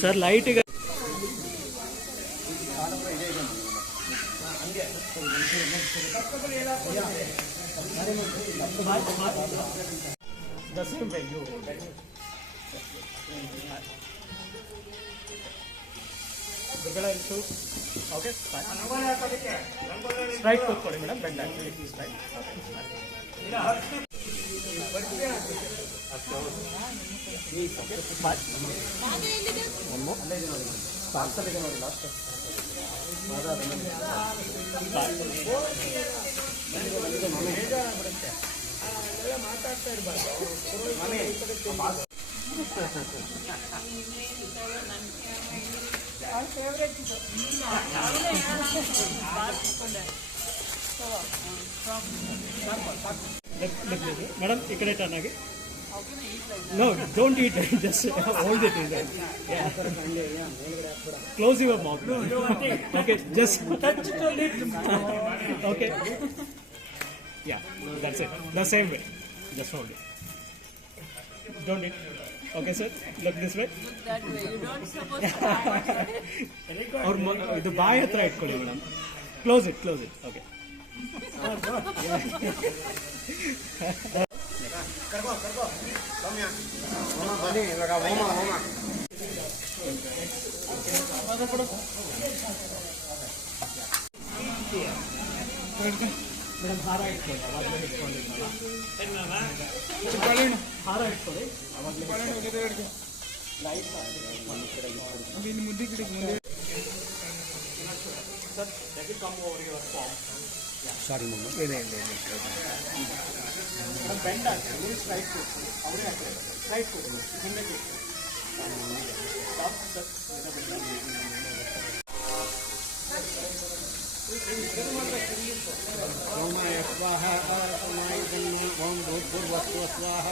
Sir ಲೈಟಿಗೆ the same way you okay straight ಕೂತ್ಕೊಳ್ಳಿ madam bend ಆಗಿ ಸ್ಟ್ರೈಟ್ ಮಾತಾಡ್ತಾ ಇರಬಾರ್ದು ಮೇಡಮ್ ಈ ಕಡೆ ಟರ್ನ್ ಆಗಿ No, don't eat it. Just hold it in there. Yeah. Close your mouth. No, okay, just touch the lip. Okay. Yeah, that's it. The same way. Just hold it. Don't eat. Okay, sir. Look this way. Look that way. You don't supposed to. Or the baay hatra itkolli madam. Close it. Okay. ಕರ್ಕೋ ಸೌಮ್ಯ ಬನ್ನಿ ಇವಾಗ ಹೋಮ madam ಹಾರ ಇಟ್ಕೊಳ್ಳಿ ಅವಾಗಲೇ ಇಟ್ಕೊಳ್ಳಿ ಹಾರ ಇಟ್ಕೊಳ್ಳಿ ಅವಾಗಲೇ ಲೈಟ್ ಮುಂದೆ sir that will come over your form. ಸಾರಿ ಮಮ್ಮ ಇದೆ ಬೆಂಡ್ ಆಗ್ತದೆ ನೀವು ಸ್ಟ್ರೈಟ್ ಕೊಡ್ತೀವಿ ಅವರೇ ಆಗ್ತದೆ ಸ್ಟ್ರೈಟ್ ಕೊಡ್ತೀವಿ ಹಿಂದಕ್ಕೆ ಓಮಾಯ ಸ್ವಾಹ ಓಮಾಯ ಓಂ ಭೂರ್ಭುವಸ್ವ ಸ್ವಾಹ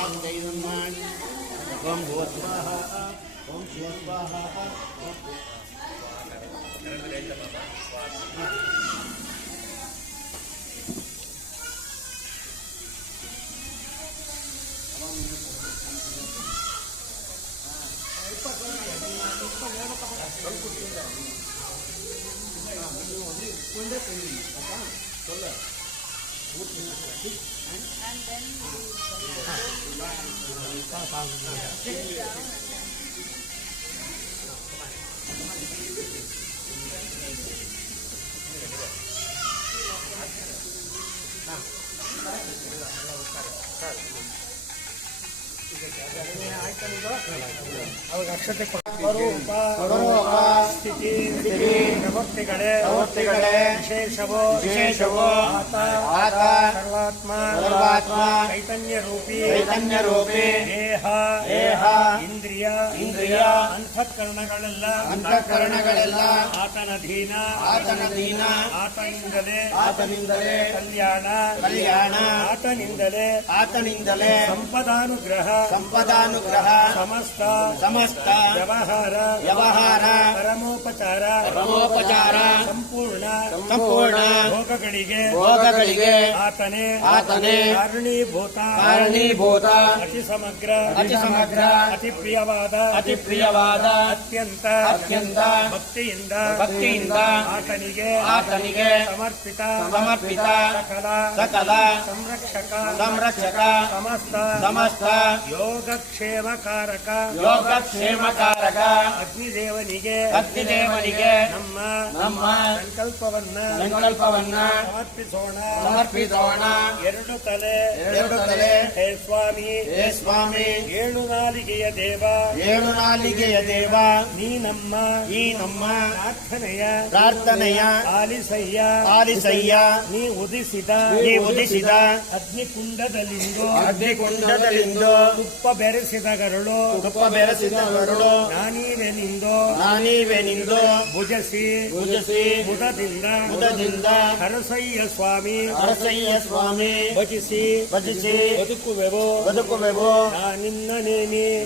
ಓಂ ದೈವನ್ಮಾಣಿ ಓಂ ಭುವ ಸ್ವಾಹ ಓಂ ಶಿವ ಸ್ವಾಹ And then ಅವಾಗ ಅಕ್ಷತೆ ಸ್ಥಿತಿ ಪ್ರವೃತ್ತಿಗಳೇ ವಿಶೇಷವೋ ಆತ ಸರ್ವಾತ್ಮ ಚೈತನ್ಯ ರೂಪಿ ದೇಹ ಇಂದ್ರಿಯ ಅಂತಃಕರಣಗಳೆಲ್ಲ ಆತನಧೀನ ಆತನಿಂದಲೇ ಕಲ್ಯಾಣ ಆತನಿಂದಲೇ ಸಂಪದಾನುಗ್ರಹ ಸಮಸ್ತ ವ್ಯವಹಾರ ಪರಮೋಪಚಾರ ಸಂಪೂರ್ಣ ಭೋಗಗಳಿಗೆ ಆತನೇ ಕಾರಣೀಭೂತ ಅತಿ ಸಮಗ್ರ ಅತಿ ಪ್ರಿಯವಾದ ಅತ್ಯಂತ ಭಕ್ತಿಯಿಂದ ಆತನಿಗೆ ಸಮರ್ಪಿತ ಸಕಲ ಸಂರಕ್ಷಕ ಸಮಸ್ತ ಯೋಗಕ್ಷೇಮಕಾರಕ ಅಗ್ನಿದೇವನಿಗೆ ನಮ್ಮ ಸಂಕಲ್ಪವನ್ನ ಸಮರ್ಪಿಸೋಣ ಎರಡು ತಲೆ ಹೇ ಸ್ವಾಮಿ ಏಳು ನಾಲಿಗೆಯ ದೇವ ನೀ ನಮ್ಮ ಪ್ರಾರ್ಥನೆಯ ಆಲಿಸಯ್ಯ ನೀ ಉದಿಸಿದ ಅಗ್ನಿಕುಂಡದಲ್ಲಿಂದು ತುಪ್ಪ ಬೆರೆಸಿದ ಗರಳು ನಾನೀವೆ ನಿಂದು ಭುಜಸಿ ಮುದದಿಂದ ಹರಸಯ್ಯ ಸ್ವಾಮಿ ಭಜಿಸಿ ಬದುಕುವೆವು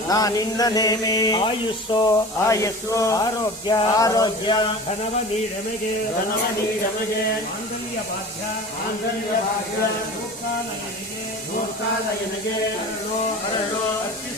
ನಾ ನಿನ್ನ ನೇಮಿ ಆಯುಸ್ಸು ಆರೋಗ್ಯ ಧನವ ನೀಡಮೆಗೆ ಮಾಂಗಲ್ಯ ಭಾಗ್ಯ ನೂರ್ಕಾಲಯನಿಗೆ ಅರಳು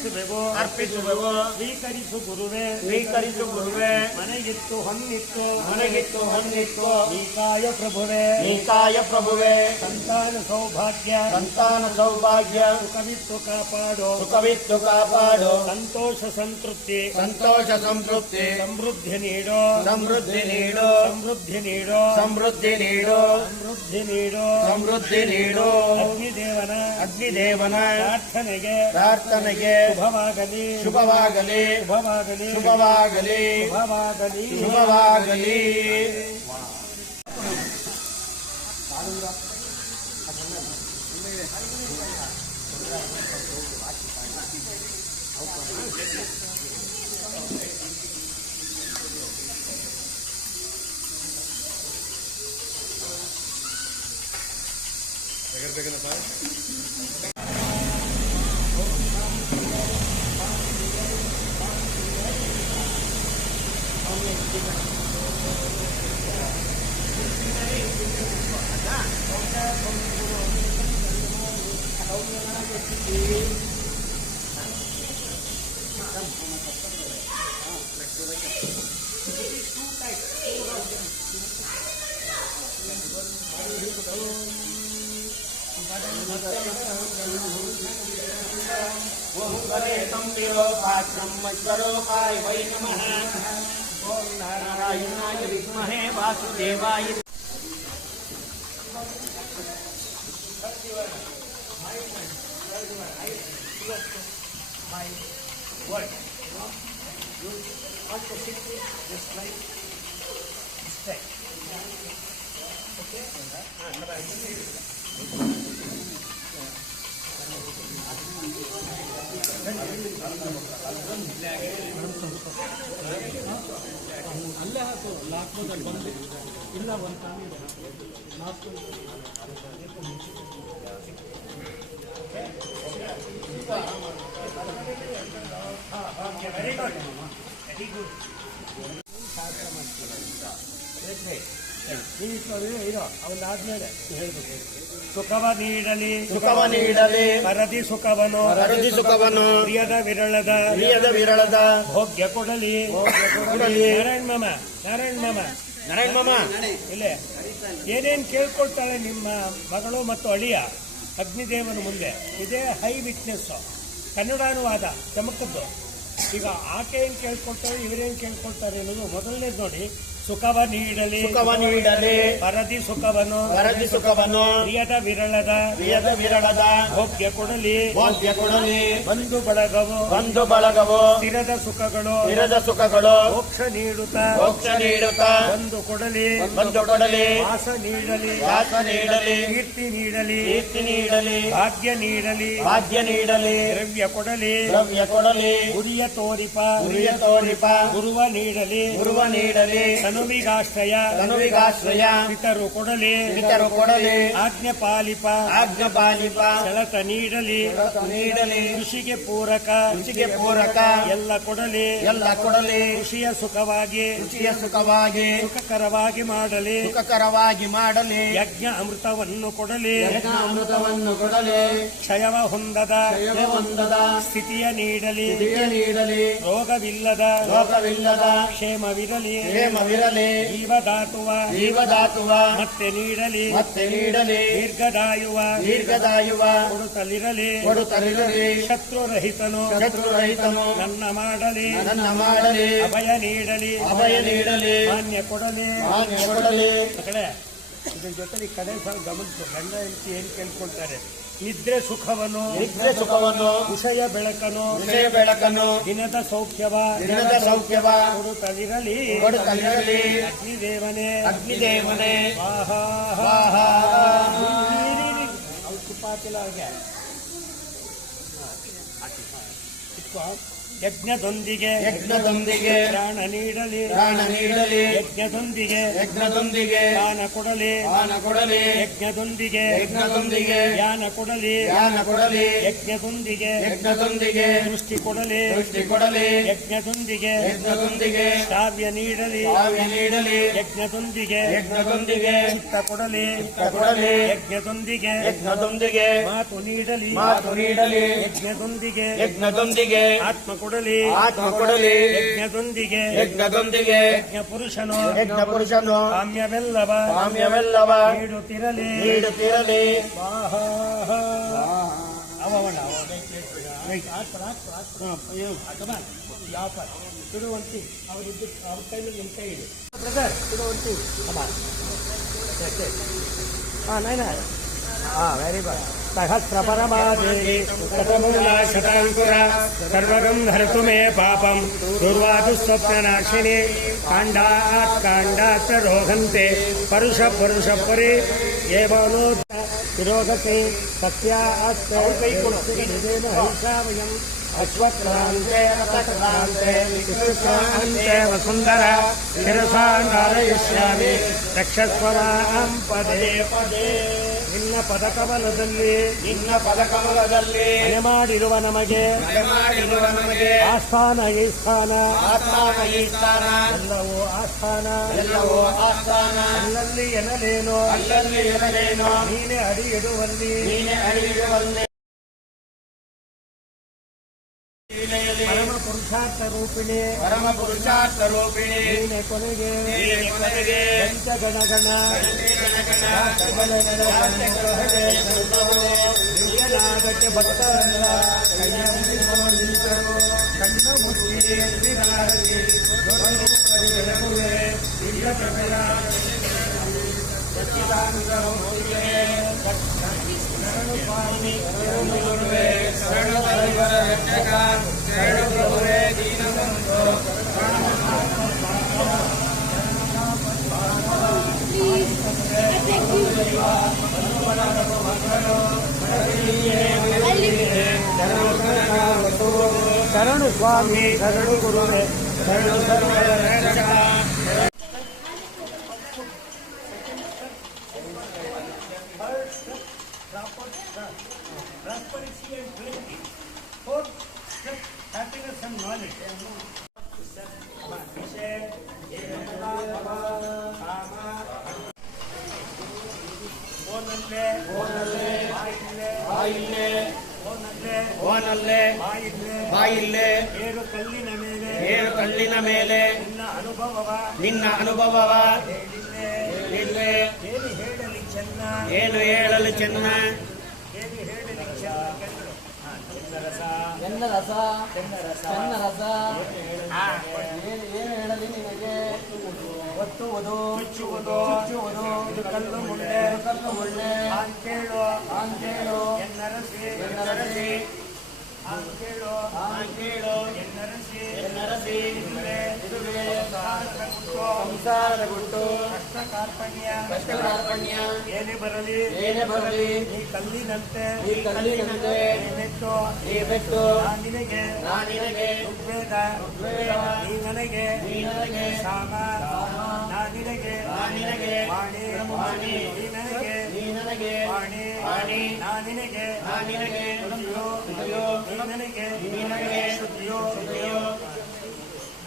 ಅರ್ಪಿಸುವೆವು ಅರ್ಪಿಸುವೆವು. ಸ್ವೀಕರಿಸು ಗುರುವೆ ಸ್ವೀಕರಿಸು ಗುರುವೆ. ಮನೆಗಿತ್ತು ಹೊನ್ನಿತ್ತು ಮನೆಗಿತ್ತು ಹೊನ್ನಿತ್ತು ನೀಕಾಯ ಪ್ರಭುವೆ ನೀಕಾಯ ಪ್ರಭುವೆ. ಸಂತಾನ ಸೌಭಾಗ್ಯ ಸಂತಾನ ಸೌಭಾಗ್ಯ ಸುಖವಿತ್ತು ಕಾಪಾಡು ಸುಖವಿತ್ತು ಕಾಪಾಡು. ಸಂತೋಷ ಸಂತೃಪ್ತಿ ಸಂತೋಷ ಸಂತೃಪ್ತಿ ಸಮೃದ್ಧಿ ನೀಡು ಸಮೃದ್ಧಿ ನೀಡು ಸಮೃದ್ಧಿ ನೀಡು ಸಮೃದ್ಧಿ ನೀಡು ಸಮೃದ್ಧಿ ನೀಡು ಸಮೃದ್ಧಿ ನೀಡು. ಅಗ್ನಿದೇವನ ಅಗ್ನಿದೇವನ ಪ್ರಾರ್ಥನೆಗೆ ಪ್ರಾರ್ಥನೆಗೆ ಶುಭವಾಗಲಿ ಶುಭವಾಗಲಿ ಶುಭವಾಗಲಿ ಶುಭವಾಗಲಿ ಶುಭವಾಗಲಿ ಶುಭವಾಗಲಿ. स्वरूपाय वै नमः. ओम नारायणाय विद्महे वासुदेवाय. ಅಲ್ಲೇ ಹಾಕು ಲಾಕ್ಬೋದಲ್ಲಿ ಬಂದು ಇಲ್ಲ ಒಂದು ಕಾಲಿದೆ ವೆರಿ ಗುಡ್ ವೆರಿ ಗುಡ್. ಇದು ಅವನಾದ್ಮೇಲೆ ಹೇಳ್ಬೇಕು. ಸುಖವ ನೀಡಲಿ ಸುಖವ ನೀಡಲಿ ಪರದಿ ಸುಖವನು ಪರದಿ ಸುಖವನ್ನು ಪ್ರಿಯದ ವಿರಳದ ಪ್ರಿಯದ ವಿರಳದ ಭೋಗ್ಯ ಕೊಡಲಿ ಕೊಡಲಿ. ನಾರಾಯಣ್ ಮಾಮ ನಾರಾಯಣ ಮಾಮ ಇಲ್ಲೇ ಏನೇನು ಕೇಳ್ಕೊಳ್ತಾಳೆ ನಿಮ್ಮ ಮಗಳು ಮತ್ತು ಅಳಿಯ ಅಗ್ನಿದೇವನ ಮುಂದೆ. ಇದೇ ಹೈ ವಿಟ್ನೆಸ್ ಕನ್ನಡಾನುವಾದ ಚಮಕದ್ದು. ಈಗ ಆಕೆ ಏನು ಕೇಳ್ಕೊಳ್ತಾರೆ ಇವರೇನು ಕೇಳ್ಕೊಳ್ತಾರೆ ಅನ್ನೋದು ಮೊದಲನೇದು ನೋಡಿ. ಸುಖವ ನೀಡಲಿ ಸುಖವ ನೀಡಲಿ ಪರದಿ ಸುಖವನ್ನು ಪರದಿ ಸುಖವನ್ನು ಪ್ರಿಯದ ವಿರಳದ ಪ್ರಿಯದ ವಿರಳದ ಭೋಗ್ಯ ಕೊಡಲಿ ಭೋಗ್ಯ ಕೊಡಲಿ. ಬಂಧು ಬಳಗವು ಬಂಧು ಬಳಗವು ಸ್ಥಿರದ ಸುಖಗಳು ಸ್ಥಿರದ ಸುಖಗಳು ಮೋಕ್ಷ ನೀಡುತ್ತಾ ಮೋಕ್ಷ ನೀಡುತ್ತಾ ಬಂದು ಕೊಡಲಿ ಬಂದು ಕೊಡಲಿ. ವಾಸ ನೀಡಲಿ ವಾಸ ನೀಡಲಿ ಕೀರ್ತಿ ನೀಡಲಿ ಕೀರ್ತಿ ನೀಡಲಿ ಭಾಗ್ಯ ನೀಡಲಿ ಭಾಗ್ಯ ನೀಡಲಿ. ದ್ರವ್ಯ ಕೊಡಲಿ ದ್ರವ್ಯ ಕೊಡಲಿ ಗುರಿಯ ತೋರಿಪ ಗುರಿಯ ತೋರಿಪ ಗುರುವ ನೀಡಲಿ ಗುರುವ ನೀಡಲಿ. ತನುವಿಗಾಶ್ರಯ ತನುವಿಗಾಶ್ರಯ ಪಿತರು ಕೊಡಲಿ ಪಿತರು ಕೊಡಲಿ. ಆಜ್ಞೆ ಪಾಲಿಪ ಆಜ್ಞ ಪಾಲಿಪ ಸೆಳತ ನೀಡಲಿ ನೀಡಲಿ. ಕೃಷಿಗೆ ಪೂರಕ ರುಚಿಗೆ ಪೂರಕ ಎಲ್ಲ ಕೊಡಲಿ ಎಲ್ಲ ಕೊಡಲಿ. ಕೃಷಿಯ ಸುಖವಾಗಿ ರುಚಿಯ ಸುಖವಾಗಿ ಸುಖಕರವಾಗಿ ಮಾಡಲಿ ಸುಖಕರವಾಗಿ ಮಾಡಲಿ. ಯಜ್ಞ ಅಮೃತವನ್ನು ಕೊಡಲಿ ಯಜ್ಞ ಅಮೃತವನ್ನು ಕೊಡಲಿ. ಕ್ಷಯವ ಹೊಂದದ ಕ್ಷಯವೊಂದದ ಸ್ಥಿತಿಯ ನೀಡಲಿ ಸ್ಥಿತಿಯ ನೀಡಲಿ. ರೋಗವಿಲ್ಲದ ರೋಗವಿಲ್ಲದ ಕ್ಷೇಮವಿರಲಿ ಕ್ಷೇಮವಿರಲಿ. ಜೀವದಾತುವ ಜೀವದಾತುವ ಮತ್ತೆ ನೀಡಲಿ ಮತ್ತೆ ನೀಡಲಿ. ದೀರ್ಘದಾಯುವ ದೀರ್ಘದಾಯುವ ಕೊಡುತ್ತಲಿರಲಿ ಕೊಡುತ್ತಲಿರಲಿ. ಶತ್ರುರಹಿತನು ಶತ್ರುರಹಿತನು ನನ್ನ ಮಾಡಲಿ ನನ್ನ ಮಾಡಲಿ. ಅಭಯ ನೀಡಲಿ ಅಭಯ ನೀಡಲಿ. ಮಾನ್ಯ ಕೊಡಲಿ ಮಾನ್ಯ ಕೊಡಲಿ. ಮಕ್ಕಳೇ ಇದ್ರ ಜೊತೆ ಕಡೆ ಸಹ ಗಮನಿಸು. ಗಂಡ ಹೆಂಡತಿ ಏನು ಕೇಳ್ಕೊಳ್ತಾರೆ. ನಿದ್ರೆ ಸುಖವನ್ನು ನಿತ್ಯ ಸುಖವನ್ನು ವಿಷಯ ಬೆಳಕನು ವಿಷಯ ಬೆಳಕನ್ನು ದಿನದ ಸೌಖ್ಯವ ದಿನದ ಸೌಖ್ಯವ ಕೊಡುತ್ತಲಿರಲಿ ಕೊಡುತ್ತಲಿರಲಿ. ಅಗ್ನಿದೇವನೇ ಅಗ್ನಿದೇವನೇ ಸ್ವಾಹಾ ಸ್ವಾಹಾ. ಅವ್ರು ತುಪ್ಪ ಹಾಕಿಲ್ಲ ಅವ್ರಿಗೆ ಇಟ್ಕೋ. ಯಜ್ಞದೊಂದಿಗೆ ಪ್ರಾಣ ನೀಡಲಿ ಯಜ್ಞದೊಂದಿಗೆ ದಾನ ಕೊಡಲಿ ಯಜ್ಞದೊಂದಿಗೆ ಯಾನ ಕೊಡಲಿ ಯಜ್ಞದೊಂದಿಗೆ ದೃಷ್ಟಿ ಕೊಡಲಿ ಯಜ್ಞದೊಂದಿಗೆ ಶ್ರಾವ್ಯ ನೀಡಲಿ ಯಜ್ಞದೊಂದಿಗೆ ಚಿತ್ತ ಕೊಡಲಿ ಯಜ್ಞದೊಂದಿಗೆ ಮಾತು ನೀಡಲಿ ಯಜ್ಞದೊಂದಿಗೆ ಆತ್ಮ ಕೊಡಲಿ ಯಜ್ಞದೊಂದಿಗೆ ಯಜ್ಞ ಪುರುಷನು ಕಾಮ್ಯವೆಲ್ಲವ ನೀಡುತ್ತಿರಲಿ ಇಡುವಂತಿ ಅವ್ರ ಕೈಯಲ್ಲಿ ನಿಮ್ಮ ಕೈ ಇದೆ ಬ್ರದರ್ ಇಡುವಂತಿ ವೆರಿ ಗುಡ್ ಸಹಸ್ರ ಪರಮಾದೇವಿ ಶತಾಂಕುರ ಸರ್ವಗಂ ಹರತು ಮೇ ಪಾಪಂ ದುರ್ವಾದು ಸ್ವಪ್ನನಾಶಿನಿ ಕಾಂಡಾತ್ ರೋಗಂತೆ ಪರುಷ ಪರಿ ಏವನೋ ವಿರೋಧತೆ ಸತ್ಯಾಸ್ತೆ ಹೈಷಾವಯಂ ಅಶ್ವಕ್ರಾಂತೆ ವಸುಂಧರ ಶಿರಸಾಂಗಾರಯಿಷ್ಯಾಮಿ ರಕ್ಷಸ್ವ ಮಾಂ ಪದೇ ನಿನ್ನ ಪದಕಮಲದಲ್ಲಿ ಮನೆ ಮಾಡಿರುವ ನಮಗೆ ಆಸ್ಥಾನ ಈ ಸ್ಥಾನ ಎಲ್ಲವೂ ಆಸ್ಥಾನ ಅಲ್ಲಲ್ಲಿ ಎನಲೇನೋ ನೀನೆ ಅಡಿ ಇಡುವಲ್ಲಿ ಪರಮ ಪುರುಷಾರ್ಥ ರೂಪಿಣಿ ನೀನೆ ಕೊನೆಗೆ ಗಣಗಣ ದಿವ್ಯನಾಗಕ್ಕೆ ಭಕ್ತರಲ್ಲ ಕಣ್ಣ ಮುಚ್ಚಿ ಶರಣು ಸ್ವಾಮಿ ಶರಣು ಗುರುವೇ ಶರಣು ಸರ್ವರ ರಕ್ಷಕ. Happiness and knowledge. ಬಾಯಿಲ್ಲೆ ಏರು ಕಲ್ಲಿನ ಮೇಲೆ ನಿನ್ನ ಅನುಭವವ ಏನು ಹೇಳಲು ಚೆನ್ನ ಚೆನ್ನರಸ ಏನು ಹೇಳಲಿ ನಿನಗೆ ಒತ್ತುವುದು ಇದು ಕಲ್ಲು ಮುಳ್ಳೆ ಕೇಳು ಎನ್ನರಸಿ ಎನ್ನರಸಿ ಸಂಸಾರದ ಗುಟ್ಟು ಕಷ್ಟ ಕಾರ್ಪಣ್ಯ ಏನೇ ಬರಲಿ ಈ ಕಲ್ಲಿನಂತೆ ಈ ಬೆಟ್ಟು ನಿನಗೆ ಋಗ್ವೇದ ನೀ ನನಗೆ ಸಾಮ ನಾ ನಿನಗೆ ವಾಣಿ ನೀ ನನಗೆ ವಾಣಿ ನಾ ನಿನಗೆ ನೀ ನನಗೆ ಶುದ್ಧಿಯೋ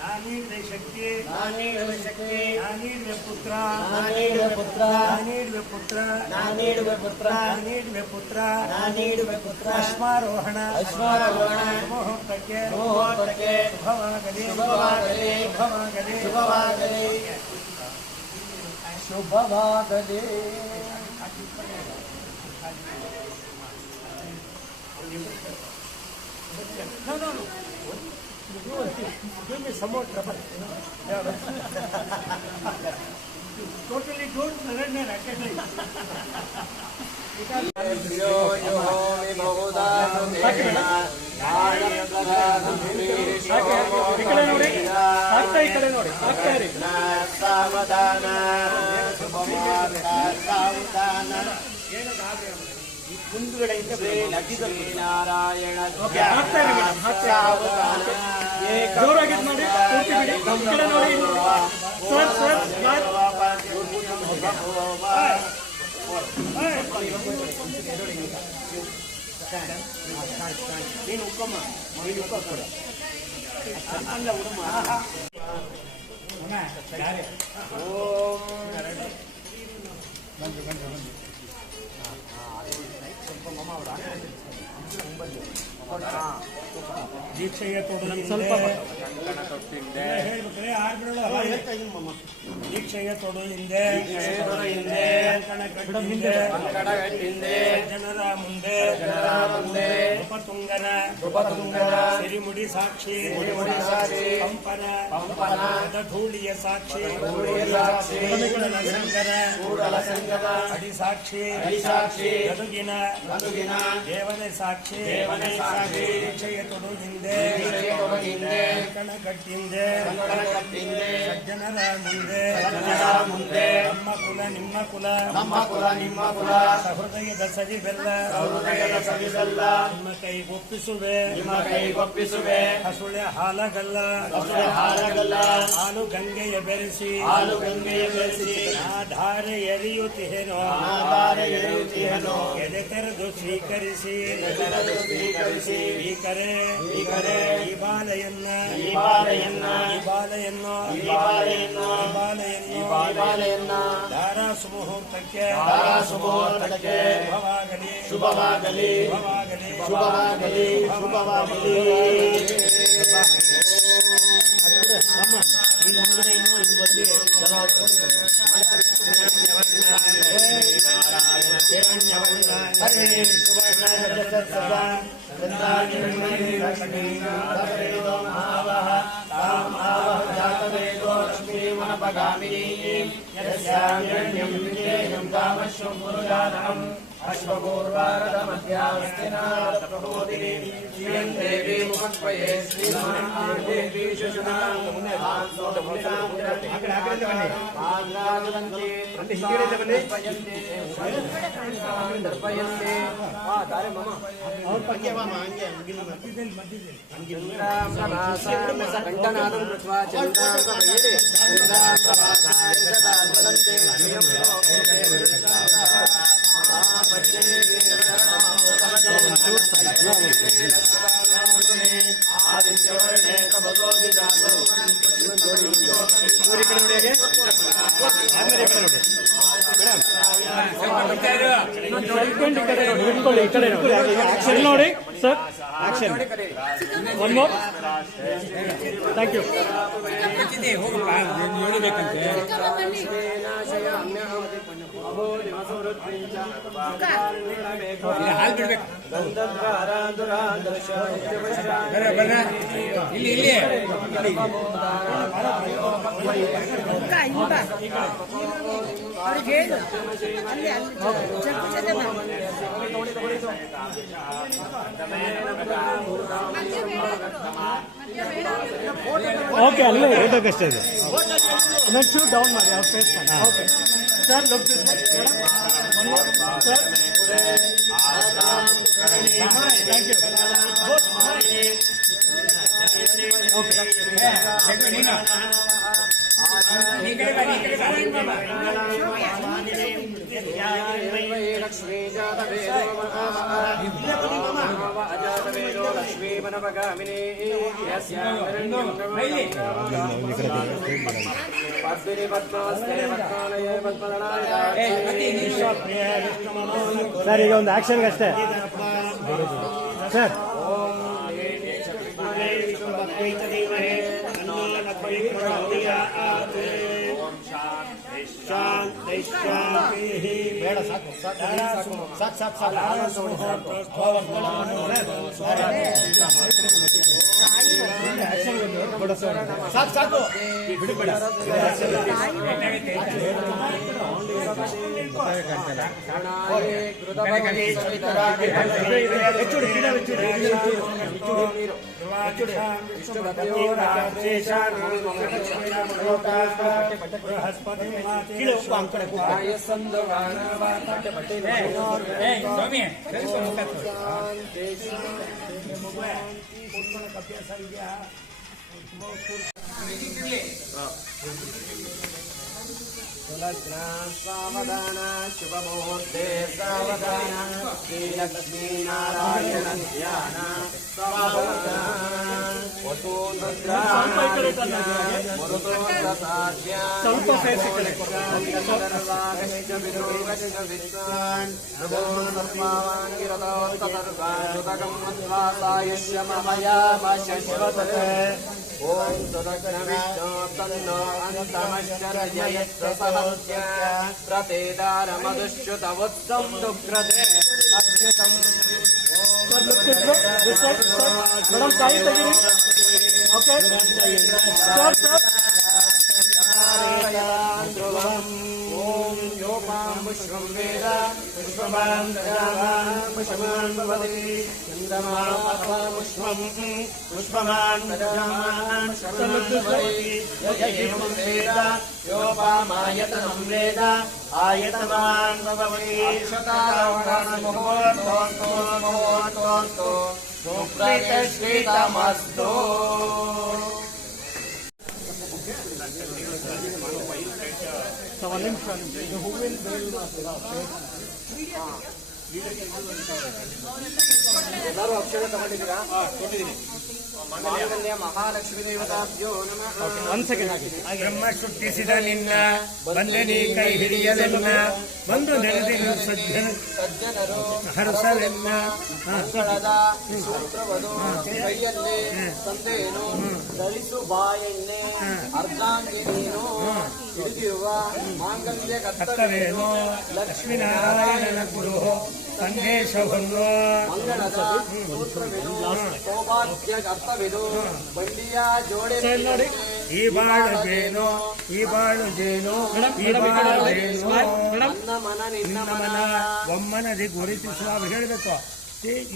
ನಾನೀಡುವೆ ಶಕ್ತಿ ನಾನೀಡುವೆ ಪುತ್ರ ಅಶ್ವಾರೋಹಣ ಮುಹೂರ್ತಕ್ಕೆ ಶುಭವಾಗಲಿ. No. Give me some more trouble. Totally don't surrender at a time. ಮುಂದುಗಡೆಯಿಂದ Narayana ಜೋರಾಗಿ ಇದ್ ಮಾಡಿ ಪೂರ್ತಿ ಬಿಡಿ ಈ ಕಡೆ ನೋಡಿ ಸರ್ ಸರ್ ನೀನು ಉಕ್ಕಮ್ಮ ನೀನು ಉಕ್ಕ ಕೊಡ ಅಲ್ಲ ಉಡಮ್ಮ ಓಂ ದೀಕ್ಷೆಗೆ ಸ್ವಲ್ಪ ಹೇಳ್ಬೇಕ್ರೆ ಆರ್ಬಿಡಲ್ಲ ದೀಕ್ಷೆಗೆ ತೊಡು ಹಿಂದೆ ಜನರ ಮುಂದೆ ನೃಪತುಂಗನ ಸಿರಿಮುಡಿ ಸಾಕ್ಷಿ ಕಂಪನ ಧೂಳಿಯ ಸಾಕ್ಷಿ ಶಂಕರ ಅಡಿ ಸಾಕ್ಷಿ ಗದುಗಿನ ದೇವನೇ ಸಾಕ್ಷಿ ದೀಕ್ಷೆಗೆ ತೊಡು ಹಿಂದೆ ಕಣಗಟ್ಟಿಂದೆ ಸಜ್ಜನರ ಮುಂದೆ ನಮ್ಮ ಕುಲ ನಿಮ್ಮ ಕುಲ ಸಹೃದಯದ ಸವಿ ಬೆಲ್ಲ ನಿಮ್ಮ ಕೈ ಒಪ್ಪಿಸುವೆ ಹಸುಳೆ ಹಾಲಗಲ್ಲ ಹಾಲು ಗಂಗೆಯ ಬೆರೆಸಿ ಆ ಧಾರೆ ಎರೆಯುತ್ತೇನೋ ಎದೆ ತೆರೆದು ಸ್ವೀಕರಿಸಿ ಈ ಕರೆ ಈ ಬಾಲೆಯನ್ನು ಧಾರಾ ಸುಮುಹೂರ್ತಕ್ಕೆ ಶುಭವಾಗಲಿ ಕಂಠನಾದಂ ಕೃತ್ವಾ ಆಕ್ಷನ್ ನೋಡಿ sir action one more thank you okay ಅಲ್ಲೇ ಊಟಕ್ಕಷ್ಟೇ ಇದೆ ನೆಕ್ಸ್ಟ್ ಡೌನ್ ಮಾಡಿ ಅವ್ರ face okay sir look this way sir thank you sir ಈಗ ಒಂದು ಆಕ್ಷನ್ಗೆ ಅಷ್ಟೇ ಸರ್ ಬೇಡ ಸಾಕು ಸಾಕು ಬಿಡಬೇಡ ಸಾವಧಾನ ಶುಭ ಮುಹೂರ್ತೆ ಸಾವಧಾನ ಶ್ರೀ ಲಕ್ಷ್ಮೀ ನಾರಾಯಣ ಧ್ಯಾನ ಸಾವಧಾನ ಸ್ವಲ್ಪ ಫೇಸ್ ಈ ಕಡೆ. ಓಂ ಸುದಗ್ನವಿಷ್ಣು ತನ್ನೋ ಅಂತಮಶ್ಚರ್ಯಯತ್ರ ಸಹಸ್ಯ ಪ್ರತೇದಾರ ಮಧುಶ್ರುತವತ್ಸಂ ದುಗ್ರತೆ ಅಚ್ಯುತಂ. ಮೇಡಮ್ ತಾಯಿ ತೆಗೀರಿ. ಓಕೆ ಓಂ ಯೋಪಾಂ ವಿಶ್ವಂ ವೇದ ವಿಶ್ವಮಾನ್ ಪ್ರಜಾವಾನ್ ವಿಶ್ವಮಾನ್ ಭವತಿ ಚಂದ್ರಮಾಂ ವಿಶ್ವಂ ವಿಶ್ವಮಾನ್ ಪ್ರಜಾವಾನ್ ವಿಶ್ವಮಾನ್ ಭವತಿ ಯಯೇವಂ ವೇದ ಯೋಪಾಮಾಯತನಂ ವೇದ ಆಯತಮಾನ್ ಭವತಿ ಶತಾವರಣ ಮುಹೂರ್ತೋऽस्तु ಮುಹೂರ್ತೋऽस्तु ಸುಪ್ರತಿಷ್ಠಿತಮಸ್ತು. ಒಂದು ನಿಮಿಷ ಇದು ಹೂವಿನ ಬೇರು ಎಲ್ಲರೂ ಅಕ್ಷರ ತಗೊಂಡಿದ್ದೀರಾ? ಮಾಂಗಲ್ಯ ಮಹಾಲಕ್ಷ್ಮೀ ದೇವತಾಭ್ಯೋ ನಮಃ. ಒಂದು ಸೆಕೆಂಡ್ ಹಾಕಿ. ಬ್ರಹ್ಮ ಸೃಷ್ಟಿಸಿದ ನಿನ್ನ ಬಂದೆ ನೀ ಕೈ ಹಿಡಿಯಲೆನ್ನ ಬಂದು ನೆರೆದಿರು ಸಜ್ಜನರು ಹರಸಲೆನ್ನ ಮಕ್ಕಳದ ಸೂತ್ರವದು ಕೈಯಲ್ಲಿ ತಂದೆಯನ್ನು ಧರಿಸು ಬಾಯೆಣ್ಣೆ ಅರ್ಧಾಂಗಿ ನೀನು ಹಿಡಿದಿರುವ ಮಾಂಗಲ್ಯ ಕರ್ತವೇನು ಲಕ್ಷ್ಮೀನಾರಾಯಣನ ಗುರು ಸಂದೇಶವನ್ನು ಮಂಗಳದ ಸೂತ್ರವಿದು ಸೌಭಾಗ್ಯ ಅರ್ಥವಿದು ಬಂಡಿಯ ಜೋಡೆ ಈ ಬಾಳು ಜೇನು ಈ ಬಾಳು ಜೇನು ಈ ಬಾಳು ಜೇನು ನನ್ನ ಮನ ನಿನ್ನ ಮನ ಒಮ್ಮನದಿ ಗುರುತಿಸುವ ಹೇಳಬೇಕು.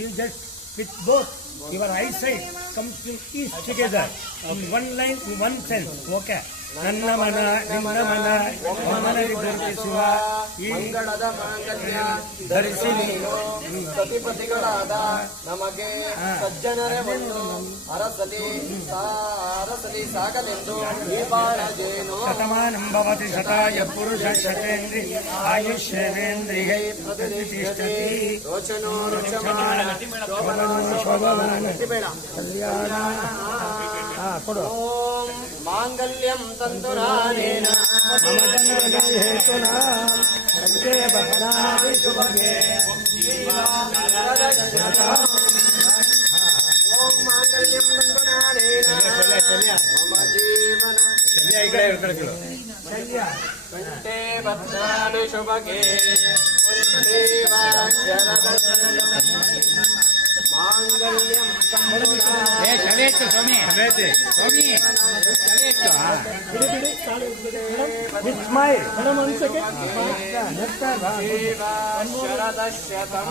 You just with both your eye sight comes is together in one line in one sense. Okay, ನನ್ನ ಮನ ನಿನ್ನ ಮನ ಒಮ್ಮನದಿ ಗುರುತಿಸುವ ಈ ಮಂಗಳದ ಮಾಂಗಲ್ಯ ಧರಿಸಿ ಸತಿಪತಿಗಳಾದ ನಮಗೆ ಸಜ್ಜನರೇ ಒಂದು ಅರಸಲಿ ಸಾಗಲೆಂದು ಈ ಬಾಳಜೇನು ಶತಮಾನಂ ಭವತಿ ಶತಾಯ ಪುರುಷ ಶತೇಂದ್ರಿ ಆಯುಷ್ಯವೇಂದ್ರಿಯೈ ಪ್ರತಿಷ್ಠತಿ ರೋಚನೋ ರುಚಮಾನ ಶೋಭಮಾನ ಬೇಡ. ಕಲ್ಯಾಣ. ಕೊಡು. ಓಂ ಮಾಂಗಲ್ಯಂ ತಂತುರಾನೇನ ಮಮ ಜನನ ಹೇತುನಾ ಸಂಜಯ ಭದ್ರಾದಿ ಶುಭಗೆ. ಓಂ ಮಾಂಗಲ್ಯಂ ತಂತುರಾನೇನ ಮಮ ಜೀವನ ಕಂಠೆ ಭದ್ರಾದಿ ಶುಭಗೆ ಮಾಂಗಲ್ಯಂ ಸ್ಮೈಲ್. ಮೇಡಮ್ ಒಂದು ಸೆಕೆಂಡ್. ಶರದಶತಂ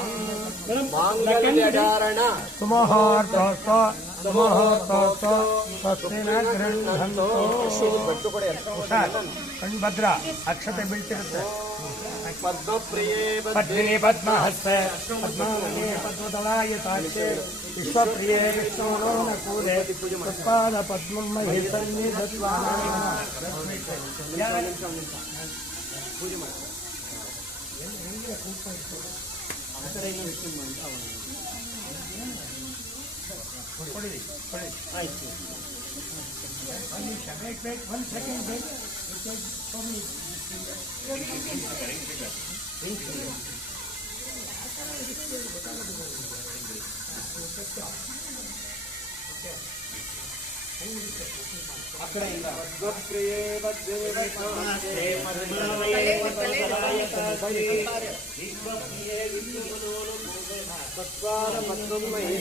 ಮಾಂಗಲ್ಯಧಾರಣ ಸುಮುಹೂರ್ತೋಸ್ತು ಸುಮುಹೂರ್ತೋಸ್ತು ಸ್ವಸ್ತಿನ ಗೃಹಂತು. ಹುಷಾರ್, ಕಣ್ಭದ್ರ, ಅಕ್ಷತೆ ಬೀಳ್ತಿರುತ್ತೆ. ಪದ್ಮಪ್ರಿಯೇ ಪದ್ಮಿನಿ ಪದ್ಮಹಸ್ತೆ ಪದ್ಮಾವತಿ ಪದ್ಮದಳಾಯ ಸಾಕ್ಷೆ ವಿಶ್ವಪ್ರಿಯೇ ವಿಷ್ಣುನೋನ ಕೂಲೆ ಪುಷ್ಪಾದ ಪದ್ಮಂ ಮಹಿ ಸನ್ನಿಧತ್ವಾ. ಪೂಜೆ ಮಾಡಿ. ಆಯ್ತು. ಒಂದು ನಿಮಿಷ, ವೇಟ್ 1 ಸೆಕೆಂಡ್ ವೇಟ್. ಪದ್ಮಪ್ರಿಯೇ ಪದ್ಮೇ ಪದ್ಮಾದ ಪದ್ಮಂ ಮಹಿ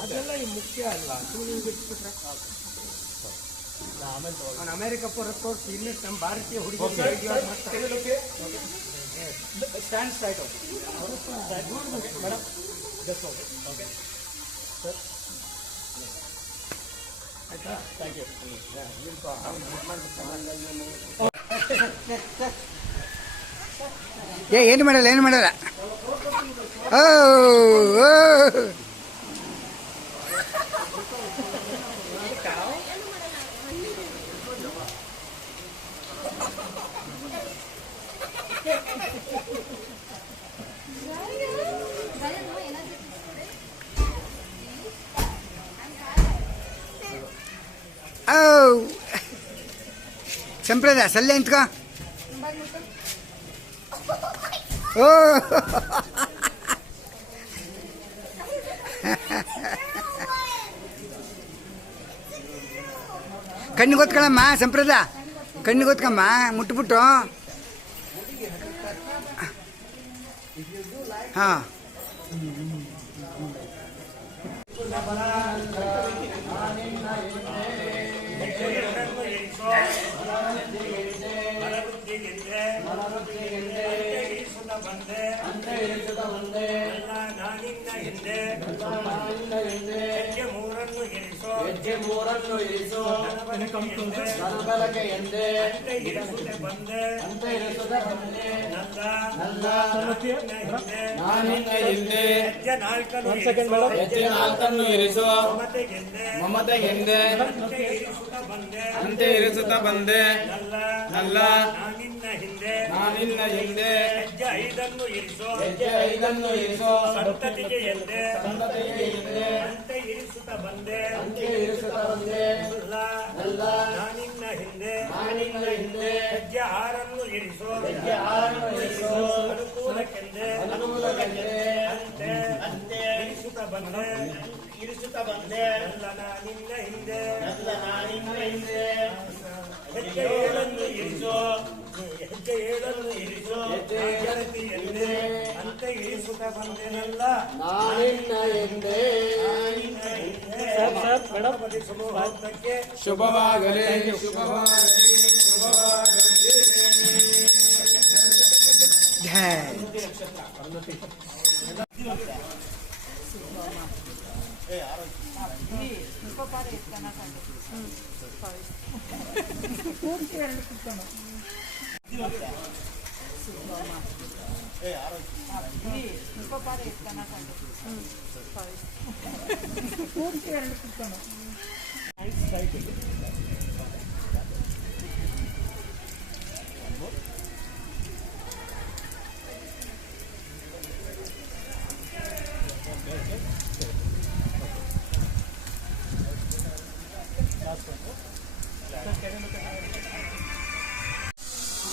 ಅದೆಲ್ಲ ಈ ಮುಖ್ಯ ಅಲ್ವಾ? ಸುಮ್ಮನೆ ಬಿಟ್ಬಿಟ್ರೆ ನಾನು ಅಮೆರಿಕ ಪೂರ ತೋರಿಸಿ ಇಲ್ಲಿ ನಮ್ಮ ಭಾರತೀಯ ಹುಡುಗಿ stand straight out madam. Just okay sir. ಆಯ್ತಾ? Thank you. ಏನು ಮಾಡಲ್ಲ. ಓ ಸಂಪ್ರದಾಯ ಸಲ್ಲೆ ನಿಂತ್ಕೋ. ಓ ಕಣ್ಣಿಗೆ ಗೊತ್ಕೊಳ್ಳಮ್ಮ ಸಂಪ್ರದಾಯ, ಕಣ್ಣಿಗೆ ಗೊತ್ಕಮ್ಮ ಮುಟ್ಬಿಟ್ಟು. ಹಾಂ ಮಮತೆಗೆಂದೆ ಅಂತೆ ಇರಿಸುತ್ತ ಬಂದೆ ನಲ್ಲ ನಾನಿನ್ನ ಹಿಂದೆ ಹೆಜ್ಜೆ ಐದನ್ನು ಇರಿಸೋ ಸಂತತಿಗೆ ಎಂದೆ ಅಂತೆ ಇರಿಸುತ್ತ ಬಂದೆ ನಲ್ಲ ನಾನಿನ್ನ ಹಿಂದೆ ಹೆಜ್ಜೆ ಆರನ್ನು ಇರಿಸೋ ಅನುಕೂಲಕ್ಕೆಂದೆ ಅಂತೆ ಇರಿಸುತ್ತ ಬಂದೆ ನಲ್ಲ ನಾನಿನ್ನ ಹಿಂದೆ ಹೆಜ್ಜೆ ಏಳನ್ನು ಇರಿಸೋ ಜನತೆಯಂದೆ ಅಂತ ಇರಿಸುತ್ತ ಬಂದೆನಲ್ಲ ನಾನಿನ್ನ ಎಂದೆ ಗಣಪತಿ ಸಮೂಹಕ್ಕೆ ಶುಭವಾಗಲಿ.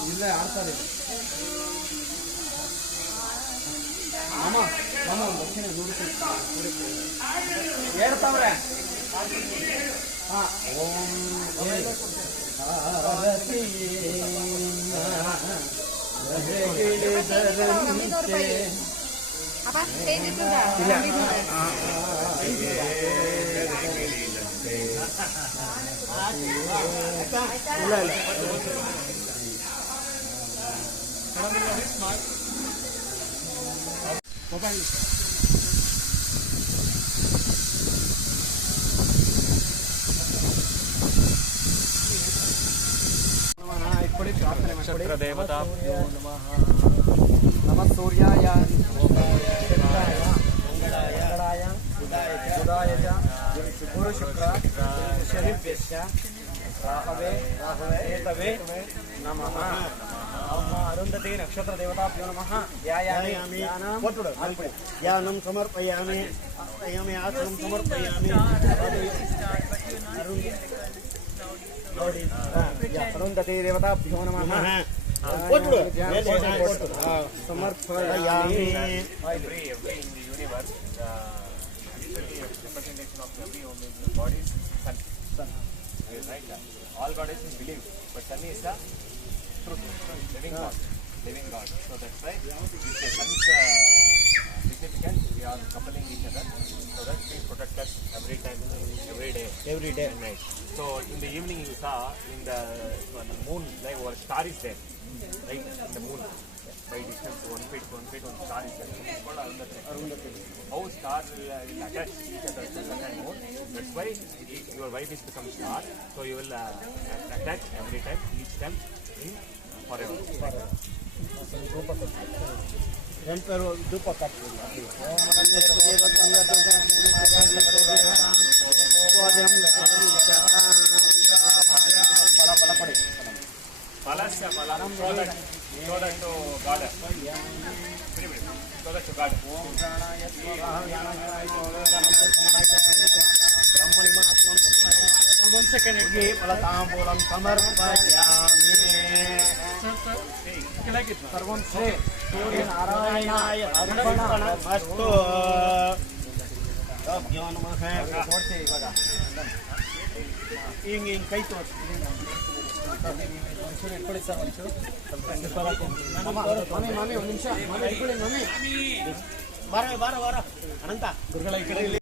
ಇಲ್ಲೇ ಆಡ್ತಾರೆ ಮಾಮ ಒಂದು ದಕ್ಷಿಣ ಹೇಳ್ತಾವ್ರೆ. ಹಾಂ ಓಂ ನಕ್ಷತ್ರದೇವತಾಭ್ಯೋ ನಮಃ. ನಮಃ ಸೂರ್ಯಾಯ ಮಂಗಳಾಯ ಬುಧಾಯ ಗುರು ಶುಕ್ರ ಶನಿಭ್ಯಶ್ಚ ರಾಹವೇ ಕೇತವೇ ನಮಃ. ಅರುಂಧತಿ ನಕ್ಷತ್ರ ದೇವತಾಭ್ಯೋ ನಮಃ. ಧ್ಯಾನಂ ಸಮರ್ಪಯಾಮಿ ಆಸನಂ ಸಮರ್ಪಯಾಮಿ. ಅರುಂಧತಿ ದೇವತಾಭ್ಯೋ ನಮಃ. ಸಮರ್ಪಯಾಮಿ. Every in the universe, actually representation of every body is sun. Right? All goddesses believe, but sun is the truth, living God. So that's why with the sun's significance, we are coupling each other so that we protect us every time, every day and night. So in the evening you saw in the moon, like our star is there, right? In the moon. By distance 1 feet, one star is there. It's called Arundhati. How stars will attach each other to sun and moon. That's why your wife is become star. So you will attach every time, each time, in forever. ಧೂಪ ಕಟ್ಟಿ Palasya, show that to God. ಇವಾಗ ಚುಗಾಡು. ಓಂ ಪ್ರಾಣಾಯ ಸ್ವಾಹ ವ್ಯಾನಾಯ ಬ್ರಹ್ಮಣಿ ಮಹಾತ್ಮಂ One second. ಫಲತಾಂಬೂಲಂ ಸಮರ್ಪಯಾಮಿ ಸರ್ವಂ ಶ್ರೀ ಸೂರ್ಯನಾರಾಯಣಾಯ ಅರ್ಪಣಮಸ್ತು. ಭ್ಯೋ ನಮಃ. ತೋರಿಸಿ ಇವಾಗ ಹಿಂಗೆ ಕೈ ತೋರಿಸಿ. ಒಂಚೂರು ಇಟ್ಕೊಳ್ಳಿ ಸರ್, ಒಂಚೂರು ಮಾಮಿ ಒಂದು ನಿಮಿಷ ಮಾಮಿ ಇಟ್ಕೊಳ್ಳಿ ಮಾಮಿ. ಬಾರ ಅನಂತ ಗುರುಗಳ ಈ ಕಡೆ ಇಲ್ಲಿ